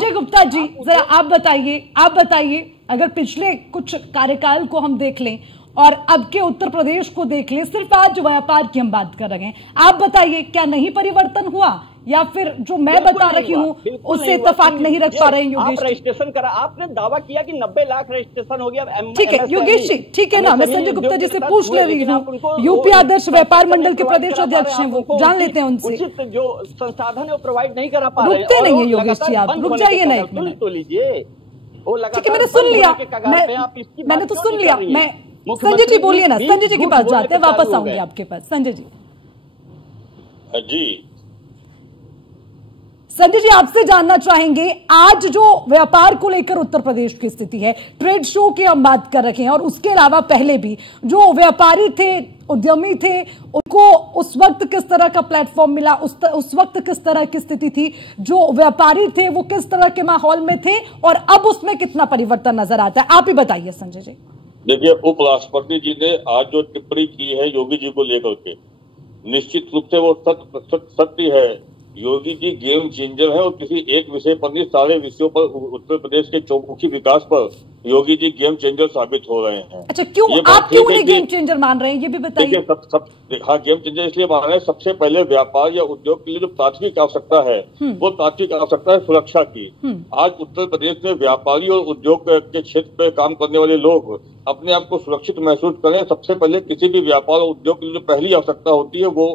संजय गुप्ता जी, जरा आप बताइए अगर पिछले कुछ कार्यकाल को हम देख लें और अब के उत्तर प्रदेश को देख लें, सिर्फ आज जो व्यापार की हम बात कर रहे हैं, आप बताइए क्या नहीं परिवर्तन हुआ या फिर जो मैं बता रही हूँ उससे इत्तेफाक नहीं रख पा रहे हैं? योगेश जी, रजिस्ट्रेशन करा, आपने दावा किया कि 90 लाख रजिस्ट्रेशन हो गया। ठीक है योगेश जी, ठीक है ना, मैं संजय गुप्ता जी से पूछ ले रही हूँ, यूपी आदर्श व्यापार मंडल के प्रदेश अध्यक्ष हैं, वो जान लेते हैं उनसे। उचित जो संसाधन है वो प्रोवाइड नहीं करा पा रहे हैं। रुकते नहीं है योगेश जी, आप रुक जाइए ना एक मिनट। तो लीजिए, ठीक है, मैंने सुन लिया, मैंने तो सुन लिया। मैं संजय जी बोलिए ना, संजय जी के पास जाते हैं, वापस आऊंगे आपके पास। संजय जी संजय जी आपसे जानना चाहेंगे, आज जो व्यापार को लेकर उत्तर प्रदेश की स्थिति है, ट्रेड शो की हम बात कर रहे हैं और उसके अलावा पहले भी जो व्यापारी थे, उद्यमी थे, उनको उस वक्त किस तरह का प्लेटफॉर्म मिला, उस वक्त किस तरह की स्थिति थी, जो व्यापारी थे वो किस तरह के माहौल में थे और अब उसमें कितना परिवर्तन नजर आता है, आप ही बताइए संजय जी। देखिए, उपराष्ट्रपति जी ने आज जो टिप्पणी की है योगी जी को लेकर के, निश्चित रूप से वो सत्य है। योगी जी गेम चेंजर है और किसी एक विषय पर नहीं, सारे विषयों पर उत्तर प्रदेश के चौमुखी विकास पर योगी जी गेम चेंजर साबित हो रहे हैं। अच्छा, क्यों आप क्यों उन्हें गेम चेंजर मान रहे हैं, ये भी बताइए। हाँ, गेम चेंजर इसलिए मान रहे हैं, सबसे पहले व्यापार या उद्योग के लिए जो प्राथमिक आवश्यकता है वो प्राथमिक आवश्यकता है सुरक्षा की। आज उत्तर प्रदेश में व्यापारी और उद्योग के क्षेत्र पे काम करने वाले लोग अपने आप को सुरक्षित महसूस करें। सबसे पहले किसी भी व्यापार और उद्योग के लिए जो पहली आवश्यकता होती है वो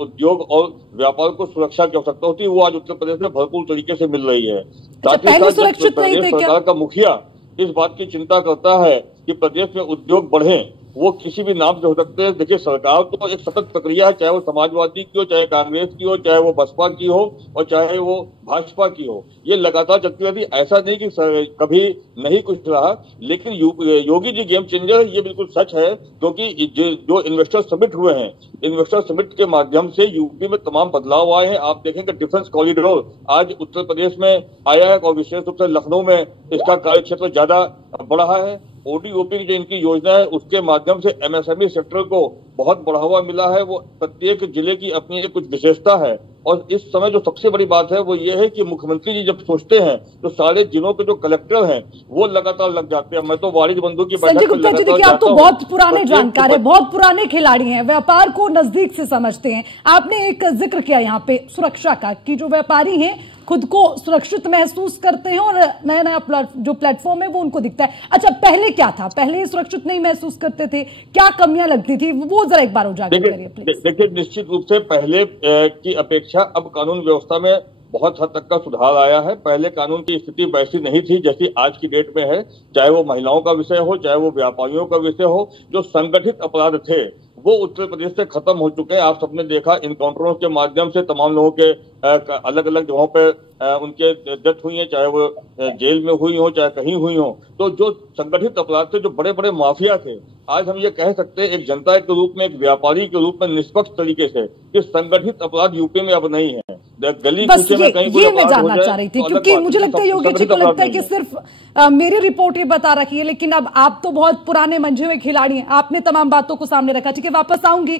उद्योग और व्यापार को सुरक्षा की आवश्यकता होती है, वो आज उत्तर प्रदेश में भरपूर तरीके से मिल रही है। साथ ही साथ सरकार का मुखिया इस बात की चिंता करता है कि प्रदेश में उद्योग बढ़े, वो किसी भी नाम से हो सकते हैं। देखिए, सरकार तो एक सतत प्रक्रिया है, चाहे वो समाजवादी की हो, चाहे कांग्रेस की हो, चाहे वो बसपा की हो और चाहे वो भाजपा की हो, ये लगातार चलती रहती। ऐसा नहीं कि कभी नहीं कुछ रहा, लेकिन योगी जी गेम चेंजर है, ये बिल्कुल सच है। क्योंकि जो इन्वेस्टर समिट हुए हैं, इन्वेस्टर समिट के माध्यम से यूपी में तमाम बदलाव आए हैं। आप देखेंगे डिफेंस कॉरिडोर आज उत्तर प्रदेश में आया है और विशेष रूप से लखनऊ में इसका कार्यक्षेत्र ज्यादा बढ़ा है। ओडीओपी की जो इनकी योजना है उसके माध्यम से एमएसएमई सेक्टर को बहुत बढ़ावा मिला है। वो प्रत्येक जिले की अपनी कुछ विशेषता है और इस समय जो सबसे बड़ी बात है वो ये है कि मुख्यमंत्री जी जब सोचते हैं तो सारे जिलों के जो कलेक्टर हैं वो लगातार लग जाते हैं। मैं तो वाणिज्य बंधु की संजय गुप्ता जी, देखिए आप तो बहुत पुराने जानकार है, बहुत पुराने खिलाड़ी हैं, व्यापार को नजदीक से समझते हैं। आपने एक जिक्र किया यहाँ पे सुरक्षा का कि जो व्यापारी हैं खुद को सुरक्षित महसूस करते हैं और नया नया जो प्लेटफॉर्म है वो उनको दिखता है। अच्छा, पहले क्या था, पहले सुरक्षित नहीं महसूस करते थे, क्या कमियां लगती थी, वो जरा एक बार उजागर करिए प्लीज। देखिए, निश्चित रूप से पहले की अपेक्षा अब कानून व्यवस्था में बहुत हद तक का सुधार आया है। पहले कानून की स्थिति वैसी नहीं थी जैसी आज की डेट में है, चाहे वो महिलाओं का विषय हो, चाहे वो व्यापारियों का विषय हो। जो संगठित अपराध थे वो उत्तर प्रदेश से खत्म हो चुके हैं। आप सबने देखा, इनकाउंटरों के माध्यम से तमाम लोगों के अलग अलग जगहों पे उनके डेथ हुई है, चाहे वो जेल में हुई हो चाहे कहीं हुई हो। तो जो संगठित अपराध थे, जो बड़े बड़े माफिया थे, आज हम ये कह सकते हैं एक जनता के रूप में, एक व्यापारी के रूप में निष्पक्ष तरीके से कि संगठित अपराध यूपी में अब नहीं है। गली बस ये मैं जानना चाह रही थी, क्योंकि मुझे लगता है योगी जी को लगता है कि सिर्फ मेरी रिपोर्ट ये बता रखी है, लेकिन अब आप तो बहुत पुराने मंझे हुए खिलाड़ी हैं, आपने तमाम बातों को सामने रखा। ठीक है, वापस आऊंगी।